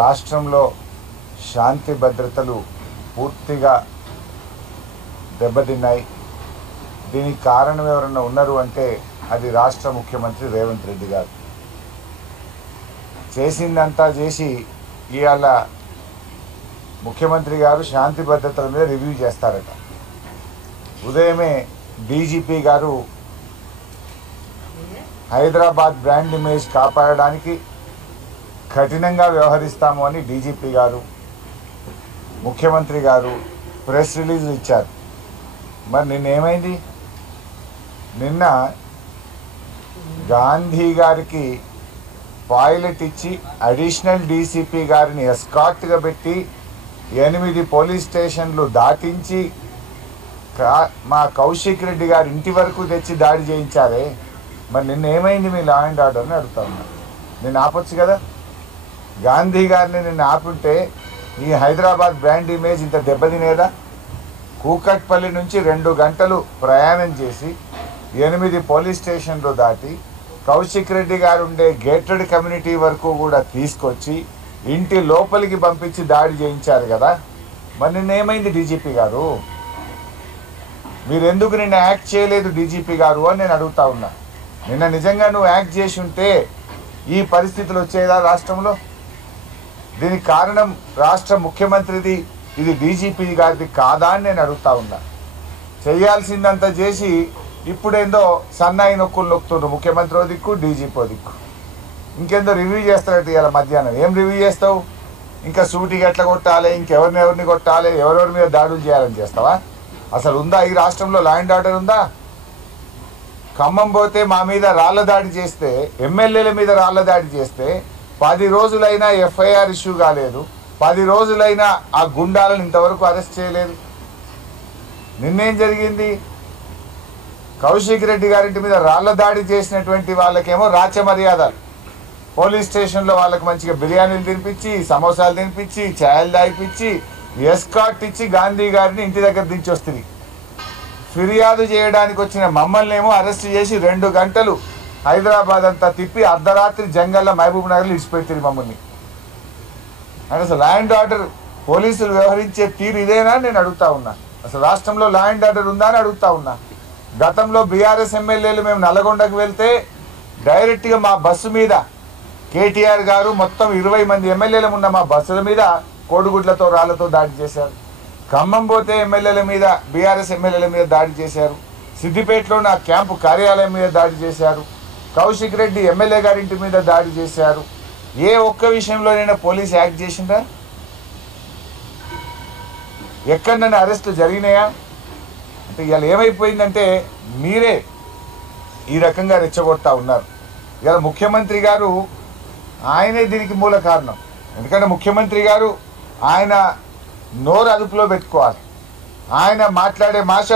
రాష్ట్రంలో శాంతి భద్రతలు పూర్తిగా దెబ్బతిన్నాయి. దీనికి కారణం ఎవరన్నా ఉన్నారు అంటే అది రాష్ట్ర ముఖ్యమంత్రి రేవంత్ రెడ్డి గారు. చేసిందంతా చేసి ఇవాళ ముఖ్యమంత్రి గారు శాంతి భద్రతల మీద రివ్యూ చేస్తారట. ఉదయమే డీజీపీ గారు హైదరాబాద్ బ్రాండ్ ఇమేజ్ కాపాడడానికి కఠినంగా వ్యవహరిస్తాము అని డీజీపీ గారు, ముఖ్యమంత్రి గారు ప్రెస్ రిలీజ్ ఇచ్చారు. మరి నిన్నేమైంది? నిన్న గాంధీ గారికి పైలట్ ఇచ్చి అడిషనల్ డీసీపీ గారిని ఎస్కార్ట్గా పెట్టి 8 పోలీస్ స్టేషన్లు దాటించి మా కౌశిక్ రెడ్డి గారి ఇంటి వరకు తెచ్చి దాడి చేయించారే. మరి నిన్న ఏమైంది మీ లా అండ్ ఆర్డర్ని అడుగుతా ఉన్నా. నేను ఆపొచ్చు కదా. గాంధీ గారిని నిన్న ఆపుంటే ఈ హైదరాబాద్ బ్రాండ్ ఇమేజ్ ఇంత దెబ్బతినేదా? కూకట్పల్లి నుంచి 2 గంటలు ప్రయాణం చేసి 8 పోలీస్ స్టేషన్లు దాటి కౌశిక్ రెడ్డి గారు ఉండే గేటెడ్ కమ్యూనిటీ వరకు కూడా తీసుకొచ్చి ఇంటి లోపలికి పంపించి దాడి చేయించారు కదా. మరి నిన్నేమైంది డీజీపీ గారు? మీరెందుకు నిన్న యాక్ట్ చేయలేదు డీజీపీ గారు అని నేను అడుగుతా ఉన్నా. నిన్న నిజంగా నువ్వు యాక్ట్ చేసి ఉంటే ఈ పరిస్థితులు వచ్చేదా రాష్ట్రంలో? దీనికి కారణం రాష్ట్ర ముఖ్యమంత్రిది, ఇది డీజీపీ గారిది కాదా అని నేను అడుగుతా ఉన్నా. చేయాల్సిందంతా చేసి ఇప్పుడేందో సన్నాయి నొక్కులు నొక్కుతుండ్రు. ముఖ్యమంత్రి దిక్కు, డీజీపీ దిక్కు. ఇంకేందో రివ్యూ చేస్తారట ఇవాళ మధ్యాహ్నం. ఏం రివ్యూ చేస్తావు? ఇంకా సూటికి ఎట్లా కొట్టాలి, ఇంకెవరిని కొట్టాలి, ఎవరెవరి మీద దాడులు చేయాలని చేస్తావా? అసలు ఉందా ఈ రాష్ట్రంలో లా అండ్ ఆర్డర్ ఉందా? ఖమ్మం పోతే మా మీద రాళ్ల దాడి చేస్తే, ఎమ్మెల్యేల మీద రాళ్ల దాడి చేస్తే 10 రోజులైనా ఎఫ్ఐఆర్ ఇష్యూ కాలేదు. 10 రోజులైనా ఆ గుండాలను ఇంతవరకు అరెస్ట్ చేయలేదు. నిన్నేం జరిగింది? కౌశిక్ రెడ్డి గారింటి మీద రాళ్ల దాడి చేసినటువంటి వాళ్ళకేమో రాచ మర్యాదలు. పోలీస్ స్టేషన్లో వాళ్ళకి మంచిగా బిర్యానీలు తినిపించి, సమోసాలు తినిపించి, ఛాయలు తాగిపించి, ఎస్కాట్ ఇచ్చి గాంధీ గారిని ఇంటి దగ్గర దించి వస్తుంది. ఫిర్యాదు చేయడానికి వచ్చిన మమ్మల్ని ఏమో అరెస్ట్ చేసి 2 గంటలు హైదరాబాద్ అంతా తిప్పి అర్ధరాత్రి జంగల్లో మహబూబ్ నగర్లో ఇచ్చిపెట్టింది మమ్మల్ని. అంటే అసలు లా అండ్ ఆర్డర్ పోలీసులు వ్యవహరించే తీరు ఇదేనా నేను అడుగుతా ఉన్నా. అసలు రాష్ట్రంలో లా అండ్ ఆర్డర్ ఉందా అని అడుగుతా ఉన్నా. గతంలో బీఆర్ఎస్ ఎమ్మెల్యేలు మేము నల్లగొండకు వెళ్తే డైరెక్ట్గా మా బస్సు మీద కేటీఆర్ గారు మొత్తం 20 మంది ఎమ్మెల్యేలు ఉన్న మా బస్సుల మీద కోడిగుడ్లతో రాళ్లతో దాడి చేశారు. ఖమ్మం పోతే ఎమ్మెల్యేల మీద, బీఆర్ఎస్ ఎమ్మెల్యేల మీద దాడి చేశారు. సిద్దిపేటలో నా క్యాంపు కార్యాలయం మీద దాడి చేశారు. కౌశిక్ రెడ్డి ఎమ్మెల్యే గారింటి మీద దాడి చేశారు. ఏ ఒక్క విషయంలోనైనా పోలీసు యాక్ట్ చేసిందా? ఎక్కడైనా అరెస్టులు జరిగినాయా? అంటే ఇవాళ ఏమైపోయిందంటే మీరే ఈ రకంగా రెచ్చగొడతా ఉన్నారు. ఇవాళ ముఖ్యమంత్రి గారు ఆయనే దీనికి మూల కారణం. ఎందుకంటే ముఖ్యమంత్రి గారు ఆయన నోరు అదుపులో పెట్టుకోవాలి. ఆయన మాట్లాడే భాష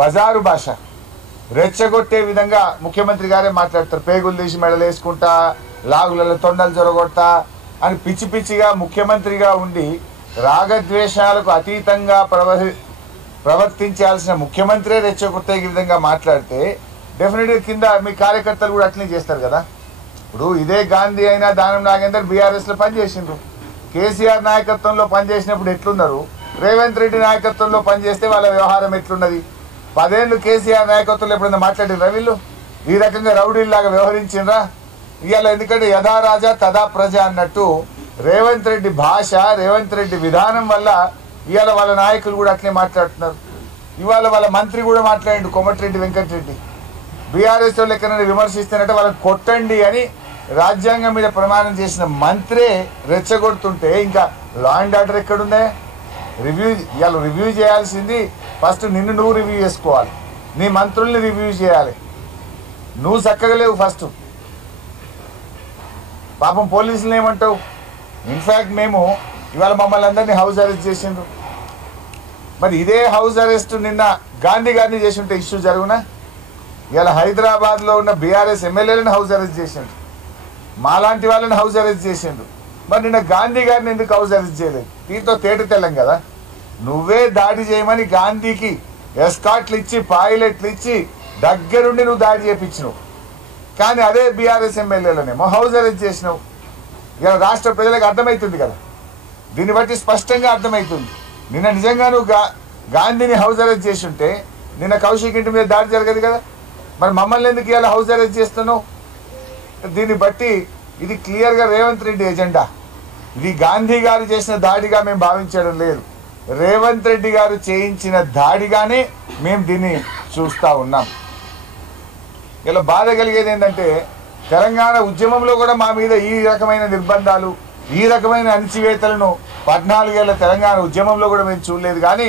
బజారు భాష, రెచ్చగొట్టే విధంగా ముఖ్యమంత్రి గారే మాట్లాడతారు. పేగులు తీసి మెడలు వేసుకుంటా, లాగులలో తొండలు జొరగొడతా అని పిచ్చి పిచ్చిగా ముఖ్యమంత్రిగా ఉండి రాగద్వేషాలకు అతీతంగా ప్రవర్తించాల్సిన ముఖ్యమంత్రే రెచ్చగొట్టే విధంగా మాట్లాడితే డెఫినెట్గా కింద మీ కార్యకర్తలు కూడా అట్లనే చేస్తారు కదా. ఇప్పుడు ఇదే గాంధీ అయినా దానం నాగేందర్ బీఆర్ఎస్లో పనిచేసిండ్రు. కేసీఆర్ నాయకత్వంలో పనిచేసినప్పుడు ఎట్లున్నారు, రేవంత్ రెడ్డి నాయకత్వంలో పనిచేస్తే వాళ్ళ వ్యవహారం ఎట్లున్నది? 10 ఏళ్ళు కేసీఆర్ నాయకత్వంలో ఎప్పుడైనా మాట్లాడినరా వీళ్ళు? ఈ రకంగా రౌడీల్లాగా వ్యవహరించిండ్రా? ఇవాళ ఎందుకంటే యథా రాజా తదా ప్రజ అన్నట్టు రేవంత్ రెడ్డి భాష, రేవంత్ రెడ్డి విధానం వల్ల ఇవాళ వాళ్ళ నాయకులు కూడా అట్లే మాట్లాడుతున్నారు. ఇవాళ వాళ్ళ మంత్రి కూడా మాట్లాడిండు, కోమటిరెడ్డి వెంకటరెడ్డి. బీఆర్ఎస్ వాళ్ళు ఎక్కడైనా విమర్శిస్తున్నట్టే వాళ్ళని కొట్టండి అని రాజ్యాంగం మీద ప్రమాణం చేసిన మంత్రే రెచ్చగొడుతుంటే ఇంకా లా అండ్ ఆర్డర్ ఎక్కడుందే? ఇవాళ రివ్యూ చేయాల్సింది ఫస్ట్ నిన్ను నువ్వు రివ్యూ చేసుకోవాలి, నీ మంత్రుల్ని రివ్యూ చేయాలి. నువ్వు చక్కగా లేవు ఫస్ట్. పాపం పోలీసులు ఏమంటావు? ఇన్ఫ్యాక్ట్ మేము ఇవాళ మమ్మల్ని అందరినీ హౌస్ అరెస్ట్ చేసిండ్రు. మరి ఇదే హౌస్ అరెస్ట్ నిన్న గాంధీ గారిని చేసి ఉంటే ఇష్యూ జరుగునా? ఇవాళ హైదరాబాద్లో ఉన్న బీఆర్ఎస్ ఎమ్మెల్యేలను హౌస్ అరెస్ట్ చేసిండ్రు, మాలాంటి వాళ్ళని హౌస్ అరెస్ట్ చేసిండ్రు. మరి నిన్న గాంధీ గారిని ఎందుకు హౌస్ అరెస్ట్ చేయలేదు? దీంతో తేట తెల్లం కదా. నువ్వే దాడి చేయమని గాంధీకి ఎస్కాట్లు ఇచ్చి, పైలట్లు ఇచ్చి దగ్గరుండి నువ్వు దాడి చేయించినావు. కానీ అదే బీఆర్ఎస్ ఎమ్మెల్యేలనేమో హౌస్ అరెస్ట్ చేసినావు. ఇలా రాష్ట్ర ప్రజలకు అర్థమవుతుంది కదా. దీన్ని బట్టి స్పష్టంగా అర్థమవుతుంది. నిన్న నిజంగా నువ్వు గాంధీని హౌస్ అరెస్ట్ చేసి ఉంటే నిన్న కౌశిక్ ఇంటి మీద దాడి జరగదు కదా. మరి మమ్మల్ని ఎందుకు ఇలా హౌస్ అరెస్ట్ చేస్తున్నావు? దీన్ని బట్టి ఇది క్లియర్గా రేవంత్ రెడ్డి ఎజెండా. ఇది గాంధీ గారు చేసిన దాడిగా మేము భావించడం లేదు. రేవంత్ రెడ్డి గారు చేయించిన దాడిగానే మేము దీన్ని చూస్తూ ఉన్నాం. ఇలా బాధ కలిగేది ఏంటంటే తెలంగాణ ఉద్యమంలో కూడా మా మీద ఈ రకమైన నిర్బంధాలు, ఈ రకమైన అణచివేతలను 14 ఏళ్ల తెలంగాణ ఉద్యమంలో కూడా మేము చూడలేదు. కానీ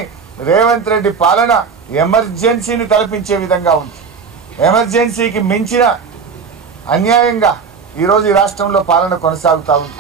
రేవంత్ రెడ్డి పాలన ఎమర్జెన్సీని తలపించే విధంగా ఉంది. ఎమర్జెన్సీకి మించిన అన్యాయంగా ఈరోజు ఈ రాష్ట్రంలో పాలన కొనసాగుతూ ఉంది.